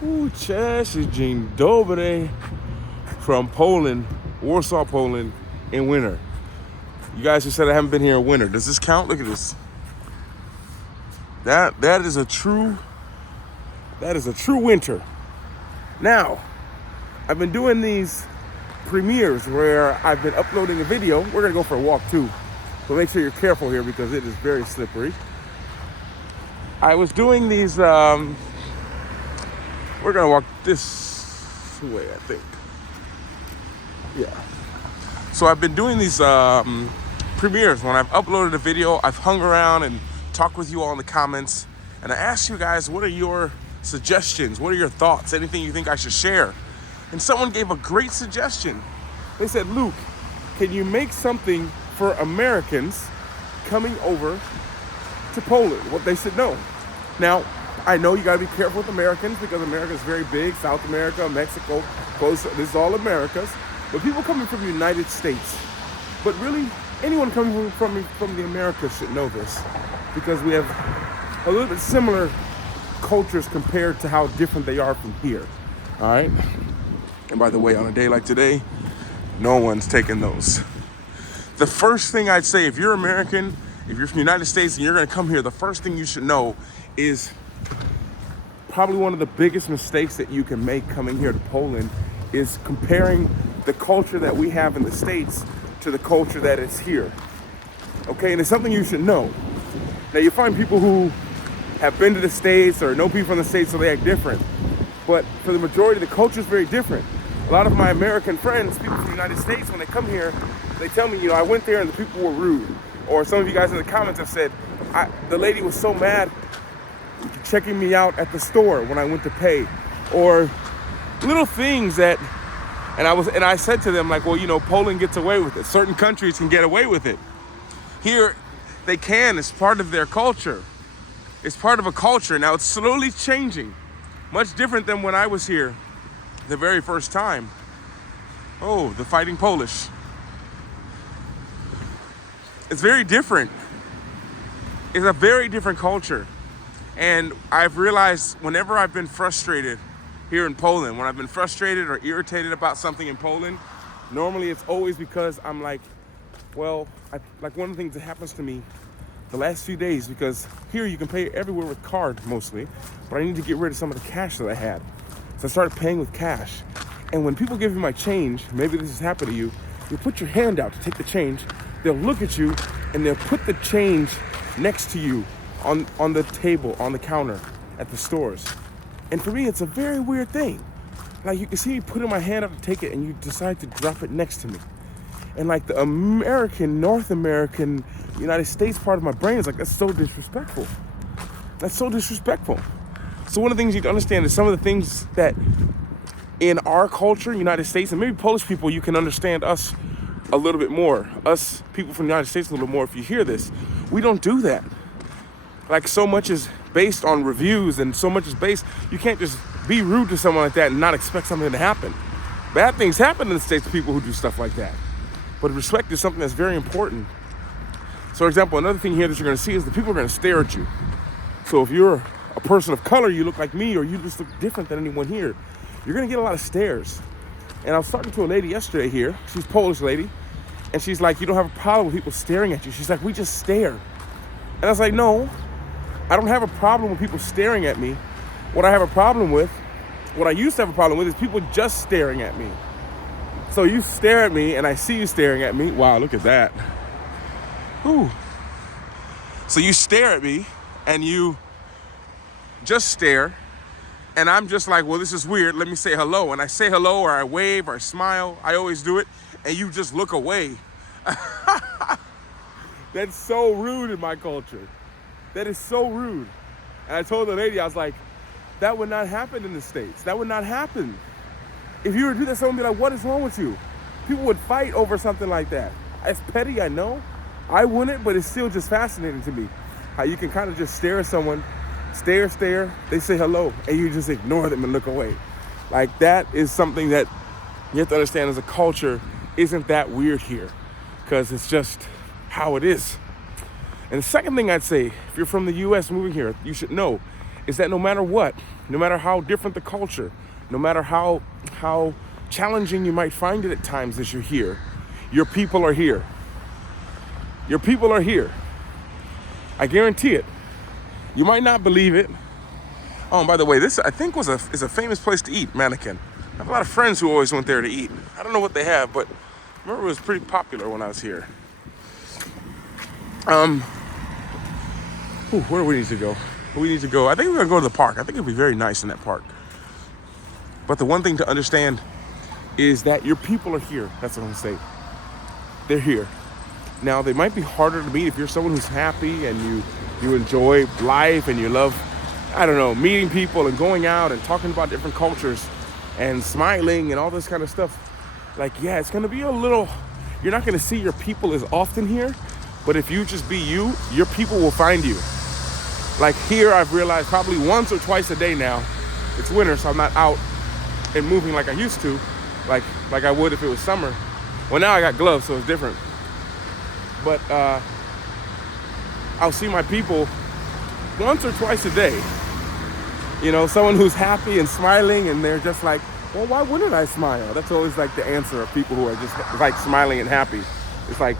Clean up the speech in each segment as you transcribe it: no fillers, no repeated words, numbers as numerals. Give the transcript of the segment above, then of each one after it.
Cześć, dzień dobry from Poland, Warsaw, Poland, in winter. You guys who said I haven't been here in winter, does this count? Look at this. That is a true winter. Now, I've been doing these premieres where I've been uploading a video. We're gonna go for a walk too, so make sure you're careful here because it is very slippery. I was doing these, we're gonna walk this way, I think. Yeah. So I've been doing these premieres. When I've uploaded a video, I've hung around and talked with you all in the comments, and I asked you guys, what are your suggestions? What are your thoughts? Anything you think I should share? And someone gave a great suggestion. They said, Luke, can you make something for Americans coming over to Poland? What they said no. Now, I know you gotta be careful with Americans because America is very big. South America, Mexico, this is all Americas. But people coming from the United States, but really anyone coming from the Americas should know this because we have a little bit similar cultures compared to how different they are from here. All right. And by the way, on a day like today, no one's taking those. The first thing I'd say, if you're American, if you're from the United States and you're gonna come here, the first thing you should know is probably one of the biggest mistakes that you can make coming here to Poland is comparing the culture that we have in the States to the culture that is here. Okay, and it's something you should know. Now you find people who have been to the States or know people from the States so they act different. But for the majority, the culture is very different. A lot of my American friends, people from the United States, when they come here, they tell me, I went there and the people were rude. Or some of you guys in the comments have said, the lady was so mad checking me out at the store when I went to pay. Or little things that, and I said to them, like, well, Poland gets away with it. Certain countries can get away with it. Here, they can. It's part of their culture. It's part of a culture. Now, it's slowly changing. Much different than when I was here the very first time. Oh, the Fighting Polish. It's very different. It's a very different culture. And I've realized whenever I've been frustrated here in Poland, when I've been frustrated or irritated about something in Poland, normally it's always because I'm like, well, like one of the things that happens to me the last few days, because here you can pay everywhere with card mostly, but I need to get rid of some of the cash that I had. So I started paying with cash. And when people give you my change, maybe this has happened to you, you put your hand out to take the change, they'll look at you and they'll put the change next to you on the table, on the counter at the stores. And for me, it's a very weird thing. Like you can see me putting my hand out to take it and you decide to drop it next to me. And like the American, North American, United States part of my brain is like, that's so disrespectful. That's so disrespectful. So one of the things you need to understand is some of the things that in our culture, United States, and maybe Polish people, you can understand us a little bit more. Us people from the United States a little more if you hear this. We don't do that. Like so much is based on reviews and so much is based, you can't just be rude to someone like that and not expect something to happen. Bad things happen in the States to people who do stuff like that. But respect is something that's very important. So for example, another thing here that you're gonna see is the people are gonna stare at you. So if you're a person of color, you look like me, or you just look different than anyone here, you're gonna get a lot of stares. And I was talking to a lady yesterday here, she's a Polish lady, and she's like, you don't have a problem with people staring at you. She's like, we just stare. And I was like, no, I don't have a problem with people staring at me. What I have a problem with, what I used to have a problem with is people just staring at me. So you stare at me and I see you staring at me. Wow, look at that. Whew. So you stare at me and you just stare. And I'm just like, well, this is weird. Let me say hello. And I say hello or I wave or I smile. I always do it. And you just look away. That's so rude in my culture. That is so rude. And I told the lady, I was like, that would not happen in the States. That would not happen. If you were to do that, someone would be like, what is wrong with you? People would fight over something like that. It's petty, I know. I wouldn't, but it's still just fascinating to me. How you can kind of just stare at someone, stare, they say hello, and you just ignore them and look away. Like that is something that you have to understand as a culture isn't that weird here, because it's just how it is. And the second thing I'd say, if you're from the US moving here, you should know, is that no matter what, no matter how different the culture, no matter how challenging you might find it at times as you're here, your people are here. Your people are here. I guarantee it. You might not believe it. Oh, and by the way, this I think is a famous place to eat, Mannequin. I have a lot of friends who always went there to eat. I don't know what they have, but I remember it was pretty popular when I was here. Where do we need to go? We need to go. I think we're gonna go to the park. I think it'd be very nice in that park. But the one thing to understand is that your people are here. That's what I'm gonna say. They're here. Now, they might be harder to meet if you're someone who's happy and you enjoy life and you love, I don't know, meeting people and going out and talking about different cultures and smiling and all this kind of stuff. Like, yeah, it's gonna be a little, you're not gonna see your people as often here, but if you just be you, your people will find you. Like here, I've realized probably once or twice a day now, it's winter, so I'm not out and moving like I used to, like I would if it was summer. Well, now I got gloves, so it's different. But I'll see my people once or twice a day. You know, someone who's happy and smiling, and they're just like, well, why wouldn't I smile? That's always like the answer of people who are just like smiling and happy. It's like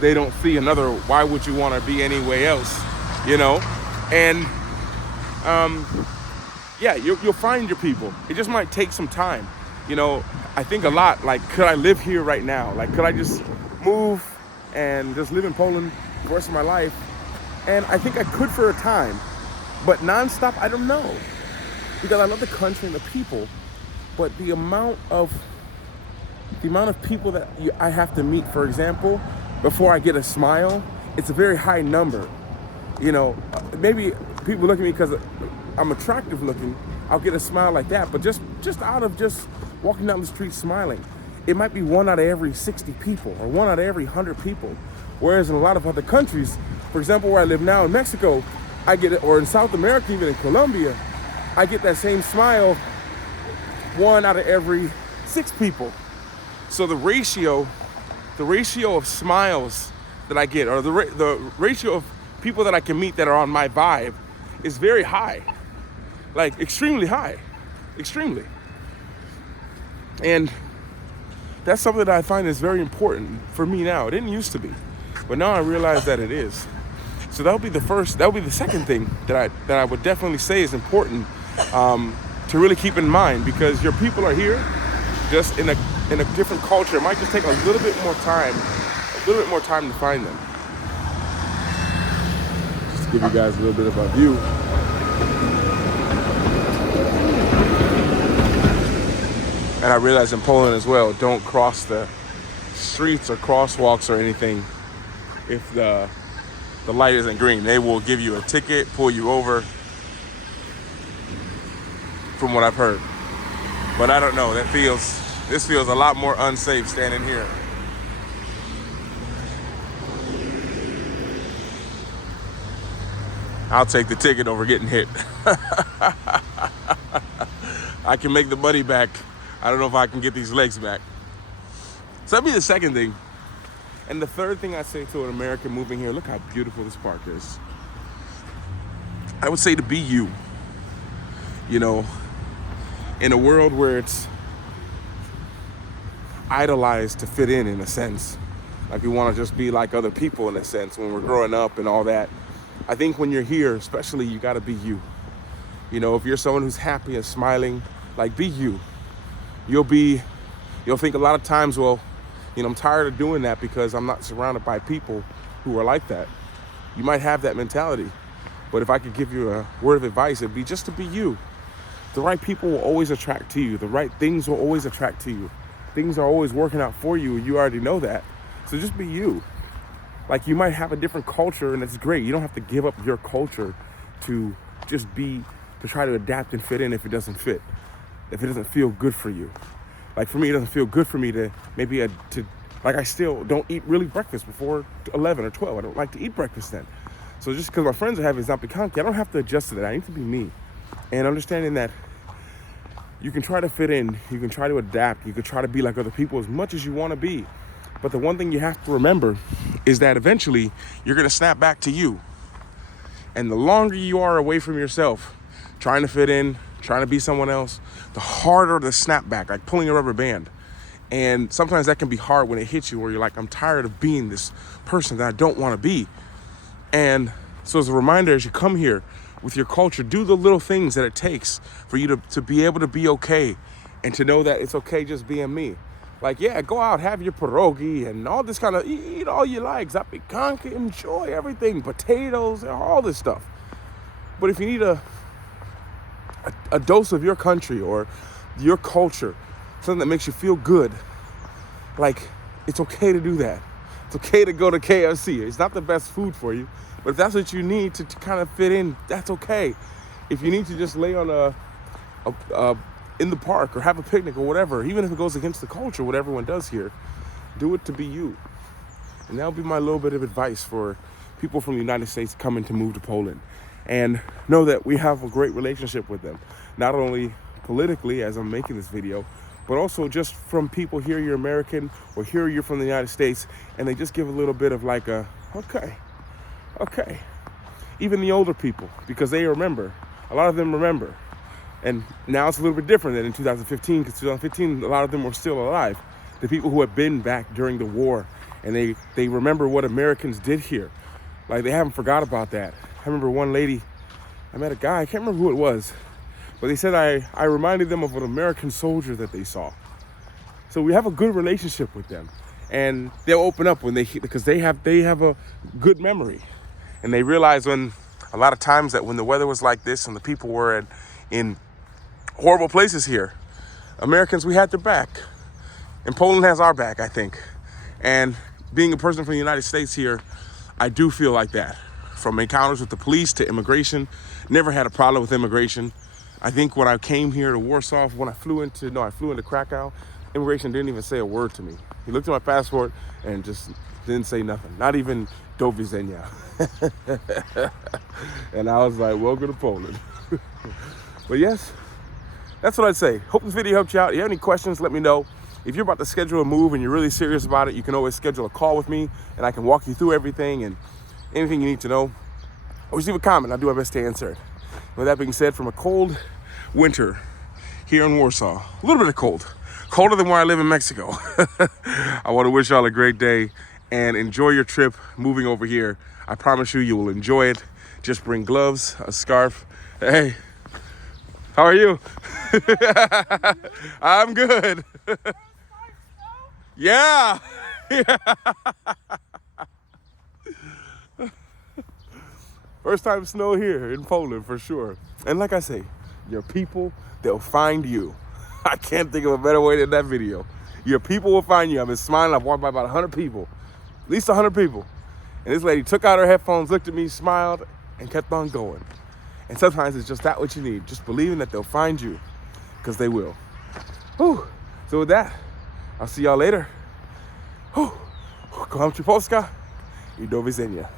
they don't see another, why would you want to be anywhere else, you know? And yeah, you'll find your people. It just might take some time. You know, I think a lot, like, could I live here right now? Like, could I just move and just live in Poland for the rest of my life? And I think I could for a time, but nonstop, I don't know. Because I love the country and the people, but the amount of people that I have to meet, for example, before I get a smile, it's a very high number. You know, maybe people look at me because I'm attractive looking, I'll get a smile like that, but just out of just walking down the street smiling, it might be 1 out of every 60 people or 1 out of every 100 people. Whereas in a lot of other countries, for example, where I live now in Mexico, I get it, or in South America, even in Colombia, I get that same smile 1 out of every 6 people. So the ratio of smiles that I get, or the ratio of people that I can meet that are on my vibe is very high, like extremely high, extremely. And that's something that I find is very important for me now. It didn't used to be, but now I realize that it is. So that would be the second thing that I would definitely say is important to really keep in mind, because your people are here, just in a different culture. It might just take a little bit more time to find them. Just to give you guys a little bit of a view. And I realize in Poland as well, don't cross the streets or crosswalks or anything if the light isn't green. They will give you a ticket, pull you over, from what I've heard. But I don't know, this feels a lot more unsafe standing here. I'll take the ticket over getting hit. I can make the money back. I don't know if I can get these legs back. So that'd be the second thing. And the third thing I say to an American moving here, look how beautiful this park is. I would say to be you. You know, in a world where it's idolized to fit in a sense. Like we want to just be like other people in a sense when we're growing up and all that. I think when you're here, especially, you got to be you. You know, if you're someone who's happy and smiling, like, be you. You'll think a lot of times, well, you know, I'm tired of doing that because I'm not surrounded by people who are like that. You might have that mentality, but if I could give you a word of advice, it'd be just to be you. The right people will always attract to you. The right things will always attract to you. Things are always working out for you, and you already know that. So just be you. Like, you might have a different culture, and it's great. You don't have to give up your culture to try to adapt and fit in if it doesn't fit, if it doesn't feel good for you. Like, for me, it doesn't feel good for me I still don't eat really breakfast before 11 or 12. I don't like to eat breakfast then. So just because my friends are having zampikanki, I don't have to adjust to that. I need to be me. And understanding that you can try to fit in, you can try to adapt, you can try to be like other people as much as you want to be. But the one thing you have to remember is that eventually you're going to snap back to you. And the longer you are away from yourself, trying to fit in, trying to be someone else, the harder the snapback, like pulling a rubber band. And sometimes that can be hard when it hits you where you're like, I'm tired of being this person that I don't want to be. And so as a reminder, as you come here with your culture, do the little things that it takes for you to be able to be okay and to know that it's okay just being me. Like, yeah, go out, have your pierogi and all this kind of, eat all you like, zapicanca, enjoy everything, potatoes, all this stuff. But if you need a dose of your country or your culture, something that makes you feel good, like, it's okay to do that. It's okay to go to KFC. It's not the best food for you, but if that's what you need to kind of fit in, that's okay. If you need to just lay on in the park or have a picnic or whatever, even if it goes against the culture, what everyone does here, do it to be you. And that'll be my little bit of advice for people from the United States coming to move to Poland. And know that we have a great relationship with them, not only politically as I'm making this video, but also just from people hear you're American or hear you're from the United States, and they just give a little bit of like a, okay. Even the older people, because they remember, a lot of them remember. And now it's a little bit different than in 2015, because 2015, a lot of them were still alive. The people who had been back during the war, and they remember what Americans did here. Like, they haven't forgot about that. I remember one lady, I met a guy, I can't remember who it was, but they said I reminded them of an American soldier that they saw. So we have a good relationship with them, and they'll open up because they have a good memory, and they realize when a lot of times that when the weather was like this and the people were in horrible places here, Americans, we had their back, and Poland has our back, I think. And being a person from the United States here, I do feel like that. From encounters with the police to immigration, never had a problem with immigration. I think when I came here to Warsaw, when I flew into Krakow, immigration didn't even say a word to me. He looked at my passport and just didn't say nothing, not even do widzenia. And I was like, welcome to Poland. But yes, that's what I'd say. Hope this video helped you out. If you have any questions, let me know. If you're about to schedule a move and you're really serious about it, you can always schedule a call with me and I can walk you through everything and anything you need to know. Or just leave a comment. I'll do my best to answer it. With that being said, from a cold winter here in Warsaw, a little bit of cold, colder than where I live in Mexico. I want to wish y'all a great day and enjoy your trip moving over here. I promise you will enjoy it. Just bring gloves, a scarf. Hey, how are you? I'm good. Yeah. First time snow here in Poland for sure. And like I say, your people, they'll find you. I can't think of a better way than that video. Your people will find you. I've been smiling. I've walked by about 100 people, at least 100 people. And this lady took out her headphones, looked at me, smiled, and kept on going. And sometimes it's just that what you need. Just believing that they'll find you, because they will. Whew. So with that, I'll see y'all later. Kocham cię Polska I do widzenia.